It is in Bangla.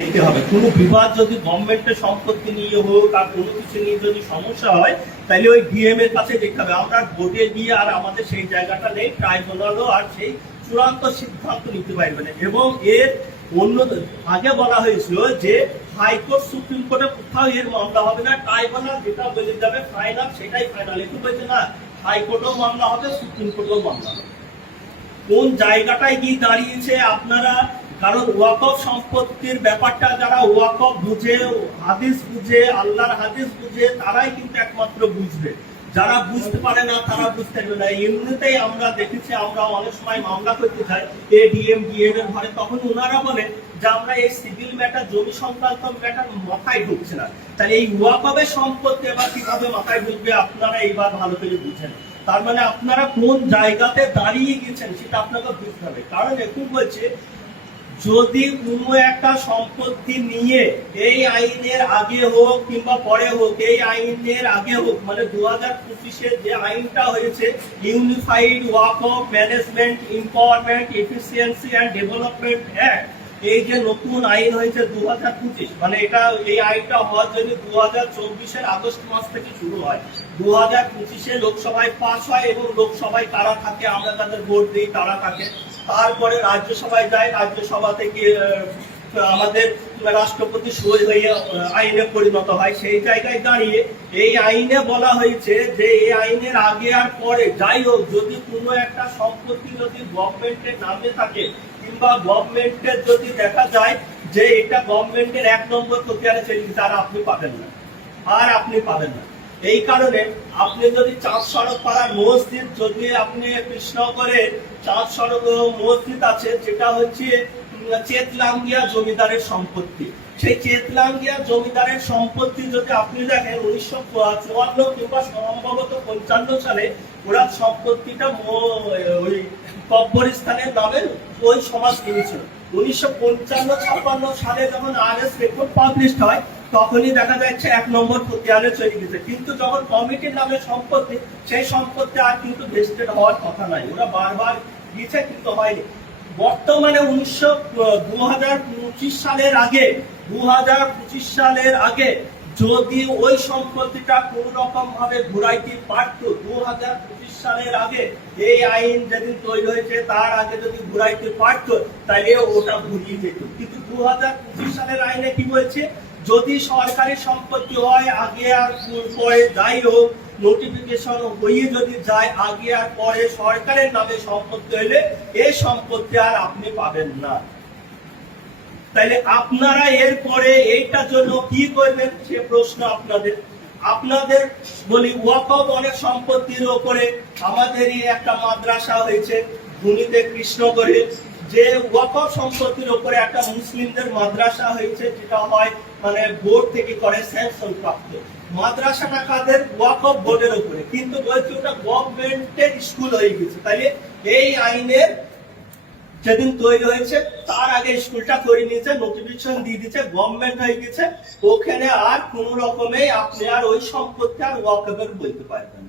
দেখতে হবে কোনো বিবাদ যদি গভর্নমেন্টের সম্পত্তি নিয়ে হোক আর কোনো কিছু নিয়ে যদি সমস্যা হয় তাহলে ওই ডিএম এর কাছে দেখতে হবে। আমরা ভোটে গিয়ে আর আমাদের সেই জায়গাটা নেই, ট্রাইব্যুনালও আর সেই চূড়ান্ত সিদ্ধান্ত নিতে পারবে না। এবং এর অন্য আগে বলা হয়েছিল যে হাইকোর্ট সুপ্রিম কোর্টে কোথাও এর মামলা হবে না, ট্রাইব্যুনাল যেটা বলে যাবে ফাইনাল সেটাই ফাইনাল। একটু বলছে না হাইকোর্টেও মামলা হবে, সুপ্রিম কোর্টেও মামলা হবে। কোন জায়গাটায় গিয়ে দাঁড়িয়েছে আপনারা, কারণ ওয়াকফ সম্পত্তির ব্যাপারটা যারা ওয়াকফ বুঝে, হাদিস বুঝে, আল্লাহর হাদিস বুঝে তারাই কিন্তু একমাত্র বুঝবে, যারা বুঝতে পারে না তারা বুঝতে পারবে না। এমনিতেই আমরা দেখেছি, আমরা অনেক সময় মামলা করতে চাই এডিএম ডিএম এর ঘরে, তখন ওনারা বলে যে আমরা এই সিভিল ম্যাটার জমি সংক্রান্ত ম্যাটার মাথায় ঢুকছে না। তাহলে এই ওয়াকফের সম্পত্তি এবার কিভাবে মাথায় ঢুকবে আপনারা এইবার ভালো করে বুঝেন। তার মানে আপনারা কোন জায়গাতে দাঁড়িয়ে গেছেন সেটা আপনাকে বুঝতে হবে। কারণ একটু বলছে যদি কোনো একটা সম্পত্তি নিয়ে এই আইনের আগে হোক কিংবা পরে হোক, এই আইনের আগে হোক মানে 2025-এর যে আইনটা হয়েছে unified Waqf management empowerment efficiency and development act, এই যে নতুন আইন হয়েছে 2025, মানে এটা এই আইনটা হওয়ার জন্য 2024-এর আগস্ট মাস থেকে শুরু হয়। 2025-এ লোকসভায় পাস হয় এবং লোকসভায় তারা থাকে, আমরা তাদের ভোট দিই, তারা থাকে। তারপরে রাজ্যসভায় যায়, রাজ্যসভা থেকে আমাদের রাষ্ট্রপতি সই হয়ে আইনে পরিণত হয়। সেই জায়গায় দাঁড়িয়ে এই আইনে বলা হয়েছে যে এই আইনের আগে আর পরে যাই হোক যদি কোনো একটা সম্পত্তি যদি গভর্নমেন্টের নামে থাকে কিংবা গভর্নমেন্টের যদি দেখা যায় যে এটা গভর্নমেন্টের 1 নম্বর খতিয়ানে চলে গেছে, আর আপনি পাবেন না, আর আপনি পাবেন না। এই কারণে আপনি যদি চাঁদ সড়ক পাড়ার মসজিদ, যদি আপনি কৃষ্ণনগরে চাঁদ সড়ক মসজিদ আছে যেটা হচ্ছে চেতলাঙ্গিয়া জমিদারের সম্পত্তি, সেই চেতলাঙ্গিয়া জমিদারের সম্পত্তি যদি আপনি দেখেন 1954 কিংবা সম্ভবত 55 সালে ওরা সম্পত্তিটা ওই কব্বরস্থানের নামে ওই সমাজ কিনেছিল। 1955-56 সালে যখন আরএস রেকর্ড পাবলিশ হয় তখনই দেখা যাচ্ছে 1 নম্বর খতিয়ানে চলে গেছে। কিন্তু যখন কমিটির নামে সম্পত্তি, সেই সম্পত্তি আর কিন্তু ভেস্টেড হওয়ার কথা নাই, ওরা বারবার গিয়েছে কিন্তু হয়নি। বর্তমানে 2025 সালের আগে যদি ওই সম্পত্তিটা কোন রকম ভাবে ঘুরাইতে পারতো, 2025 সালের আগে এই আইন যেদিন তৈরি হয়েছে তার আগে যদি ঘুরাইতে পারতো তাহলে ওটা ঘুরিয়ে যেত। কিন্তু 2025 সালের আইনে কি বলছে, যদি সরকারি সম্পত্তি হয় আগে আর পরে যাই হোক নোটিফিকেশন হয়ে যদি যায় আগে আর পরে সরকারের নামে সম্পত্তি হলে এই সম্পত্তি আর আপনি পাবেন না। তাইলে আপনারা এরপরে এইটার জন্য কি করবেন সে প্রশ্ন আপনাদের বলি। ওয়াকফ অনেক সম্পত্তির উপরে আমাদেরই একটা মাদ্রাসা হয়েছে ধুনিতে কৃষ্ণগড়ে, যে ওয়াকফ সম্পত্তির উপরে একটা মুসলিমদের মাদ্রাসা হয়েছে, যেটা হয় মানে বোর্ড থেকে করে স্যাংশন প্রাপ্ত। মাদ্রাসাটা কাদের? ওয়াকফ বোর্ডের উপরে, কিন্তু বলছে ওটা গভর্নমেন্টের স্কুল হয়ে গেছে। তাহলে এই আইনের যেদিন তৈরি হয়েছে তার আগে স্কুলটা করে নিয়েছে, নোটিফিকেশন দিয়ে দিচ্ছে, গভর্নমেন্ট হয়ে গেছে, ওখানে আর কোন রকমে আপনি আর ওই সম্পত্তি আর ওয়াকফের বলতে পারবেন।